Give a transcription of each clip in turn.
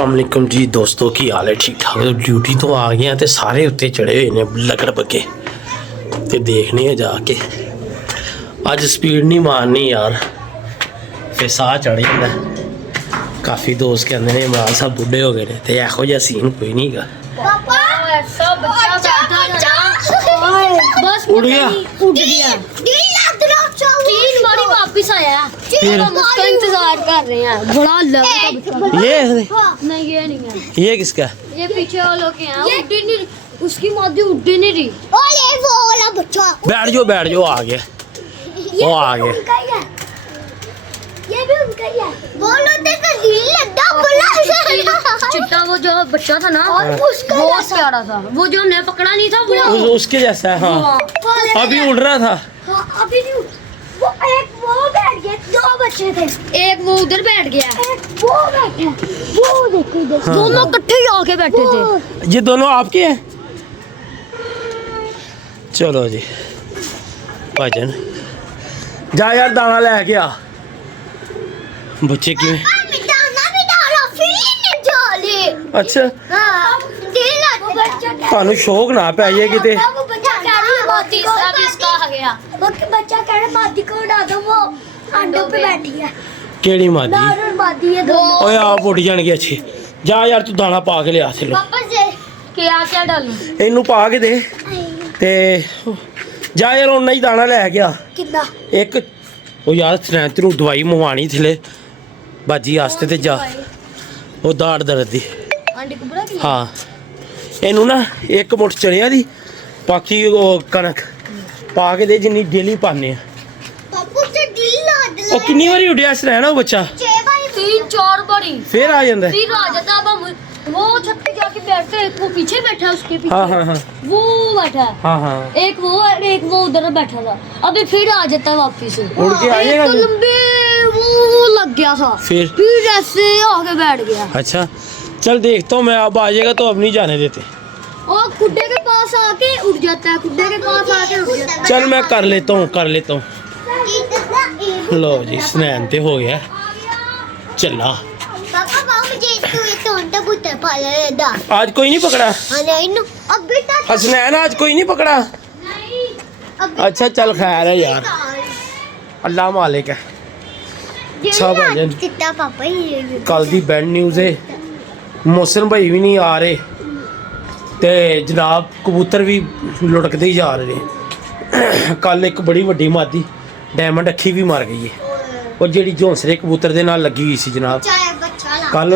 अस्सलाम वालेकुम जी दोस्तों, की हाल है? ठीक ठाक। ड्यूटी तो आ गए तो सारे उत्ते चढ़े हुए ने लकड़ पक्के ते देखने हैं जाके। अज स्पीड नहीं मारनी यार, फिर साह चढ़ जाता है। काफ़ी दोस्त कहते हैं इमरान साहब बुढ़े हो गए ने ते एहो जिहा सीन कोई नहीं गा। उड़ गया वापिस आया फिर हम उसका इंतजार कर रहे हैं। बड़ा ये नहीं, ये नहीं है। ये किसका? ये पीछे वालों के हैं। उड्डी नहीं, उसकी मादी उड्डी नहीं रही। ओले वो वाला बच्चा। बैठ जाओ आ गया, वो आ गया। ये भी उनका ही है। बोलो देखो दिल लगा बोला। चिट्टा वो जो बच्चा था ना, बहुत प्यारा था। वो जो हमने पकड़ा नहीं था वो उसके जैसा है। हाँ अभी उड़ रहा था। हाँ, अभी नहीं। वो एक वो बैठ गया, दो बच्चे थे। एक वो उधर बैठ गया, एक वो बैठा। वो देखो इधर। हाँ, दोनों इकट्ठे ही आके बैठे थे। ये दोनों आपके हैं? चलो जी भाईजान, जा यार दाना लेके आ। बच्चे क्यों? अच्छा ਤੁਹਾਨੂੰ ਸ਼ੌਕ ਨਾ ਪੈ ਜਾਏ ਕਿਤੇ। ਕਿਹੜੀ ਮਾਦੀ? ਓਏ ਆਪ ਉੱਡ ਜਾਣਗੇ। ਅੱਛੇ ਜਾ ਯਾਰ, ਤੂੰ ਦਾਣਾ ਪਾ ਕੇ ਲਿਆ ਚਲੋ। क्या डालूं? ਇਹਨੂੰ ਪਾ ਕੇ ਦੇ ਤੇ ਜਾ ਯਾਰ ਉਹਨਾਂ ਹੀ ਦਾਣਾ ਲੈ ਗਿਆ। कितना? ਇੱਕ ਉਹ ਯਾਰ ਸਨੈਤ ਨੂੰ ਦਵਾਈ ਮੰਗਵਾਣੀ ਥਲੇ ਬਾਜੀ ਵਾਸਤੇ ਤੇ ਜਾ ਉਹ ਦਾੜ ਦਰਦ ਦੀ। आंटी को बुला के ਹਾਂ ਇਹਨੂੰ ਨਾ ਇੱਕ ਮੁੱਠ ਚਣਿਆਂ ਦੀ ਬਾਕੀ ਉਹ ਕਣਕ ਪਾ ਕੇ ਦੇ ਜਿੰਨੀ ਡੇਲੀ ਪਾਣੇ ਆ। पापू से दिल लाद ले। ਉਹ ਕਿੰਨੀ ਵਾਰੀ ਉੱਡਿਆ ਸਨੈਣਾ ਉਹ ਬੱਚਾ? 3-4 बारी फिर आ जाता है। फिर आ जाता है। अब हम वो छत पे जाके बैठते हैं। एक वो पीछे बैठा है, उसके पीछे हाँ वो बैठा है। हाँ एक वो और एक वो उधर बैठा था। अभी फिर आ जाता है वापिस। उड़ के आ जाएगा तो फिर? लंबे वो लग गया था, फिर ऐसे आके बैठ गया। अच्छा चल देखता हूँ मैं, अब आ जाएगा तो अब नहीं जाने देते। और खुड्डे के पास आके उड़ जाता है। खुड्डे के पास आके उड़ जाता है। चल मैं कर लेता हूँ लो जी स्नैन ते हो गया चला। आज कोई नहीं पकड़ा? हसनैन आज कोई नहीं पकड़ा? अच्छा चल खैर है यार, अल्लाह मालिक है। अच्छा भाईजान कल दी बैड न्यूज़ है, मोहसिन भाई भी नहीं आ रहे ते जनाब कबूतर भी लुढ़कते ही जा रहे। कल एक बड़ी वड्डी मादी डायमंड अखी भी मर गई है, और जी झोंसले कबूतर के नाल लगी हुई सी जनाब। कल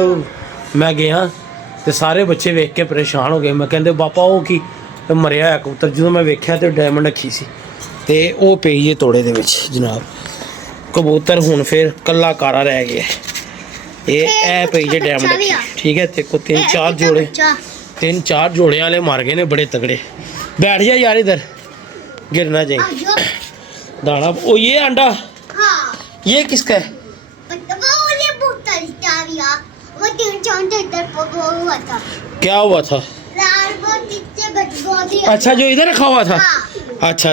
मैं गया तो सारे बच्चे वेख के परेशान हो गए। मैं कहते पापा वो की मरिया है कबूतर। जो मैं वेख्या तो डायमंड अखी सी ते वो पई है तोड़े दे विच जनाब। कबूतर हुण फिर कल्ला कारा रह गया। ये पई जे डायमंड अखी, ठीक है। तेरे को 3-4 जोड़े वाले मार गए ने बड़े तगड़े। बैठ जा यार इधर, गिरना जाए दाना। ओ ये अंडा ये किसका है? क्या हुआ था? अच्छा जो इधर रखा हुआ था। अच्छा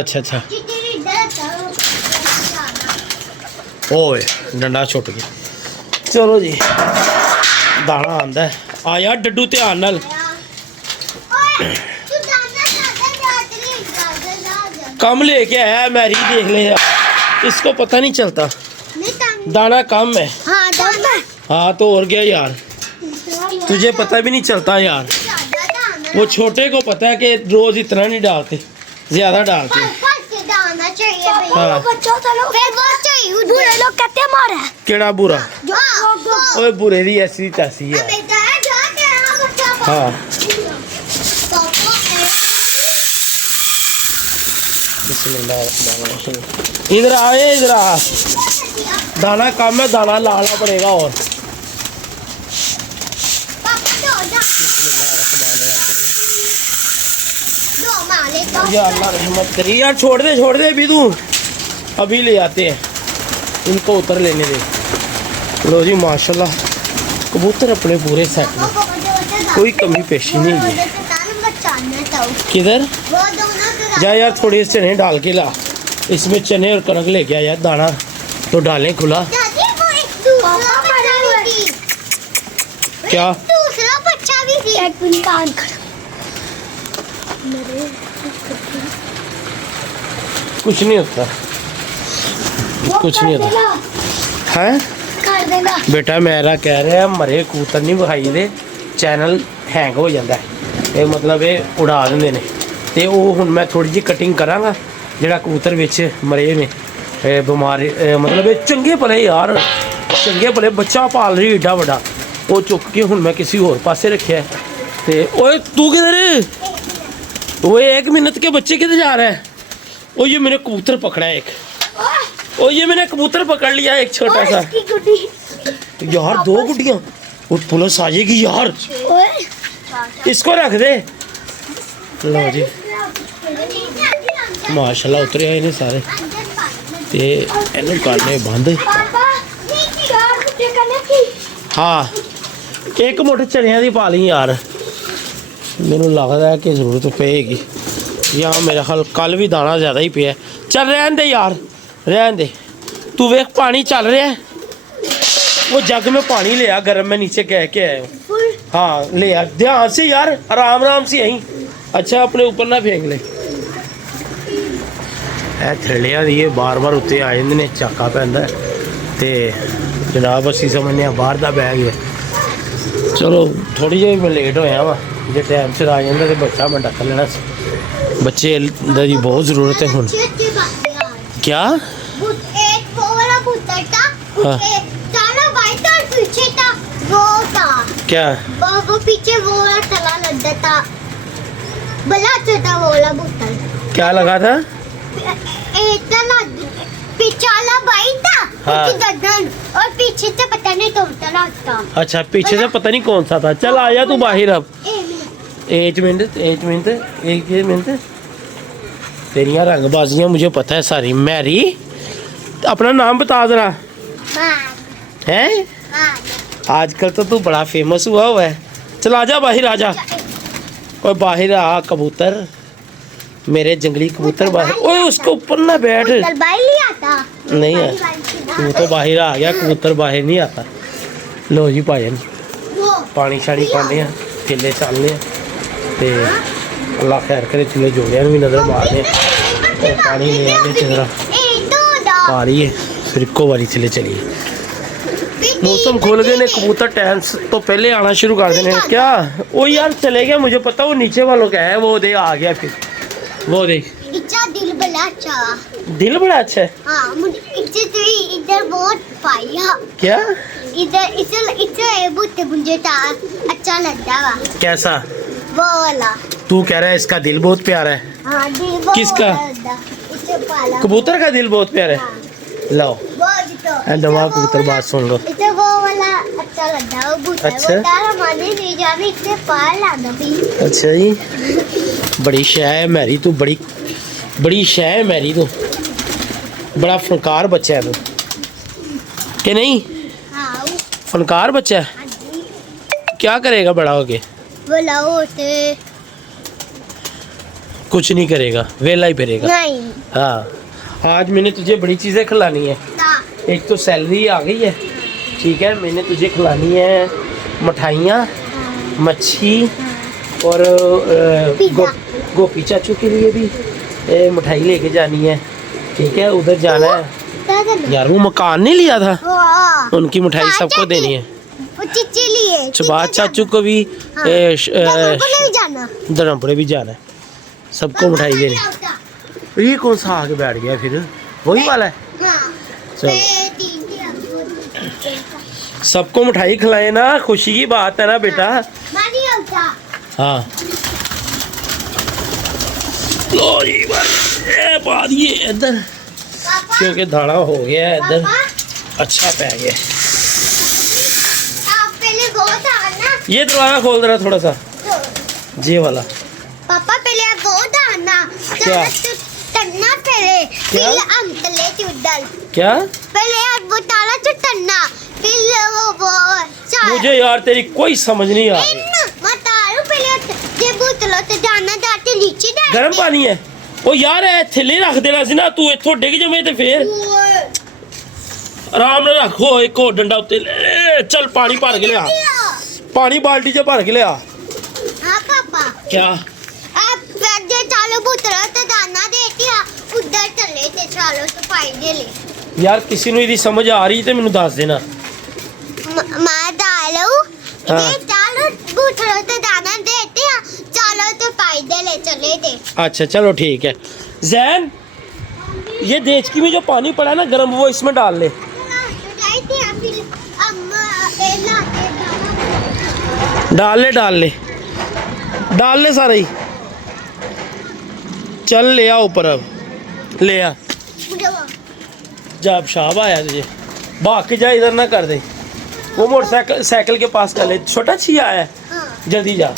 ओए डंडा छुट गया। चलो जी दाना आंदा है। आ यार डड्डू ध्यान नाल। कम लेके आया मैरी, देख ले यार, इसको पता नहीं चलता दाना कम है। हाँ तो और क्या यार, तुझे पता भी नहीं चलता यार। वो छोटे को पता है कि रोज इतना नहीं डालते, ज्यादा डालते। हाँ। केड़ा बुरा? ओए बुरे दी ऐसी तैसी है। हाँ इधर आए, इधर आ। दाना कम है, दाना लाना पड़ेगा। और या अल्लाह रहमत करी यार। छोड़ दे अभी तू, अभी ले आते हैं इनको, उतर लेने दे। लो जी माशाल्लाह कबूतर अपने पूरे सेट में, कोई कमी पेशी नहीं है। किधर जा यार, थोड़ी चने डाल के ला। इसमें चने और कनक लेके आया दाना तो डालें खुला। क्या अच्छा भी थी एक मिनट कान कुछ नहीं होता, कुछ नहीं होता है कर देना बेटा। मेरा कह रहा मरे कबूतर नहीं विखाई दे, चैनल हैंग हो जाता है, ये मतलब ये उड़ा देंगे ने। ते वो हुण मैं थोड़ी जी कटिंग करांगा जिहड़ा कबूतर विच मरे ने बीमारी, मतलब ये चंगे भले यार, चंगे भले बच्चा पाल रही एडा बड़ा, वो चुक के हुण मैं किसी और पासे रखिया है। ते ओए तू किधर, वो 1 मिनट के बच्चे किधर जा रहा है? ओ ये मैंने कबूतर पकड़ा है एक, ओ ये मैंने कबूतर पकड़ लिया एक छोटा सा यार, 2 गुड्डियाँ और पुलिस आ जाएगी यार, इसको रख दे। लो जी माशाल्लाह उतरे आए ने सारे, ते इन्हू करने बंद। हाँ एक मुठ चनिया दी पा ली यार, मैनू लगता है कि जरूरत पेगी, या मेरा ख्याल कल भी दाना ज़्यादा ही पिया। चल रहन दे यार, रहन दे। तू वेख पानी चल रहा है, वो जग में पानी ले आ गर्म, में नीचे कह के आया हूँ। हाँ ले आ, ध्यान से यार, आराम आराम से यहीं। अच्छा अपने ऊपर ना फेंक ले। थड़िया दी बार बार उत्ते आ जाते ने, झाका पैंदा ते जनाब असी समझने बाहर का बैग है। चलो थोड़ी जी मैं लेट होया वा, जे टाइम सिर आ जाता तो बच्चा मैं डक लेना सी। बच्चे की बहुत ज़रूरत है हुण। क्या एक वो वाला कबूतर था, हाँ। सारा वाइट और पीछे था वो था क्या वो पीछे वो वाला तला लड्डा था, बड़ा अच्छा था वो वाला कबूतर। क्या लगा था? एक तला पीछे वाला वाइट था, हाँ। उसकी गर्दन, और पीछे से पता नहीं कौन तला था। अच्छा पीछे से पता नहीं कौन सा था। चल आ जा तू बाहर अब। एक मिनट तेरिया रंगबाजियाँ मुझे पता है सारी। मैरी अपना नाम बता जरा। है आजकल तो तू बड़ा फेमस हुआ है। चल आजा बाहर, आजा और बाहर आ। कबूतर मेरे जंगली कबूतर बाहर। ओए उसको ऊपर ना बैठ, नहीं है तू तो बाहर आ गया, कबूतर बाहर नहीं आता। लो जी भाजन पानी शानी पाने, थेले चलने ते अल्लाह खैर करे, थेले जोड़िया भी नजर मारने, पानी ले आने जरा पा रही है, फिर इको बारी थेले चलिए। मौसम खुल गए ने, कबूतर टाइम तो पहले आना शुरू कर देने। क्या वो यार चले गया, मुझे पता वो नीचे वालों का है, वो दे आ गया फिर। वो देख दिल बड़ा अच्छा, दिल बड़ा अच्छा है। हाँ मुझे इधर बहुत पाया, क्या इधर इधर मुझे अच्छा लगता है। कैसा? वो वाला तू कह रहा है इसका दिल बहुत प्यारा है। हाँ दिल वो किसका? इसे पाला कबूतर का दिल बहुत प्यारा है। हाँ। लो वो दवा कबूतर बात सुन लो। इसे वो वाला अच्छा लगता है, वो बूटा अच्छा। वो तारा माने नहीं जा भी इसे पाल लाना भी। अच्छा जी बड़ी शय है मैरी, तू बड़ी शय है मैरी, तू बड़ा फनकार बच्चा है तू, कि नहीं? हाँ फनकार बच्चा है। हाँ जी। क्या करेगा बड़ा होके? वो लाओ से कुछ नहीं करेगा, वेला ही फिरेगा। नहीं हाँ आज मैंने तुझे बड़ी चीज़ें खिलानी है। ना एक तो सैलरी आ गई है, ठीक है, मैंने तुझे खिलानी है मिठाइयाँ, मच्छी और गोपी चाचू के लिए भी मिठाई लेके जानी है, ठीक है। उधर जाना है यार, वो मकान नहीं लिया था, उनकी मिठाई सबको देनी है। चिच्ची लिए सुभाष चाचू को भी धर्मपुरे भी जाना है, सबको मिठाई देनी है। ये कौन सा आगे बैठ गया फिर? वही वाला है। चल सबको मिठाई खिलाए ना, खुशी की बात है ना बेटा। हाँ लो जी बस ये पा दिए इधर, क्योंकि दाना हो गया है इधर, अच्छा पै गया। ये दरवाजा खोल रहा थोड़ा सा, ये वाला। पापा पहले आप वो डालना, क्या? तन्ना पहले, क्या? फिर हम तले चुदल। क्या? पहले आप वो डाला तो तन्ना, फिर वो मुझे यार तेरी कोई समझ नहीं आ रही। मतारू पहले जे बोतलों ते जाना जाते नीचे डाल। गर्म पानी है ਉਹ यार है थैले रख देना सी ना, तू इथों डिग जमे ते फिर आराम ਨਾਲ ਰੱਖੋ। ਇੱਕ ਹੋਰ ਡੰਡਾ ਉੱਤੇ ਚੱਲ ਪਾਣੀ ਭਰ ਕੇ ਲਿਆ, पानी बाल्टी च भर के लिया। हाँ पापा क्या अब जे चालो पुत्र तो दाना देती आ उधर चले ते चालो तो फायदे ले यार किसी ਨੂੰ ਇਹਦੀ ਸਮਝ ਆ ਰਹੀ ਤੇ ਮੈਨੂੰ ਦੱਸ ਦੇਣਾ। मां डालो हाँ। ये चालो पुत्र तो दाना देती आ चालो तो फायदे ले चले ते अच्छा चलो ठीक है। जैन ये देचकी में जो पानी पड़ा है ना गर्म वो इसमें डाल ले। जाती आ फिर अम्मा एला के डाल ले डाल ले डाल ले सारा ही। चल ले आ ऊपर अब ले आ जा अब शाब आया तुझे भाग के जा इधर ना कर दे। वो मोटरसाइकिल साइकिल के पास कर ले छोटा छिया है जल्दी जा।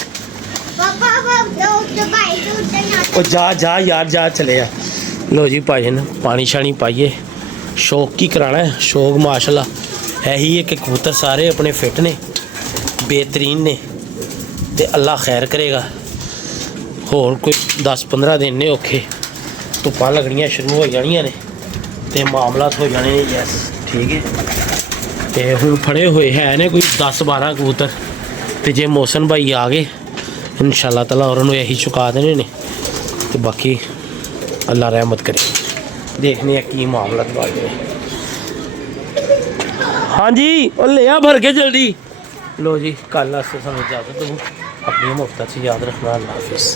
पापा तो भाई तो उधर ओ जा जा यार जा चले आ। लो जी भाईजन पानी शानी पाइए शौक की कराना है शौक माशाल्लाह है ही है कि कबूतर सारे अपने फिट ने बेहतरीन ने ते अल्लाह खैर करेगा। होर कोई 10-15 दिन ने औखे धुप्पां लगनियां शुरू हो जानियां ने ते मामलात हो जाने ने। यस ठीक है ते हुण फड़े हुए है ने कोई 10-12 कबूतर ते जे मौसम भाई आ गए इंशाअल्लाह ताला उन्होंने यही चुका देने ने ते बाकी अल्लाह रहमत करे। देखने की मामला बात है। हाँ जी और ले आ भर के जल्दी। लो जी कल से सानू इजाजत दो अपनी मुफ्त से याद रखना। अल्लाह हाफिज़।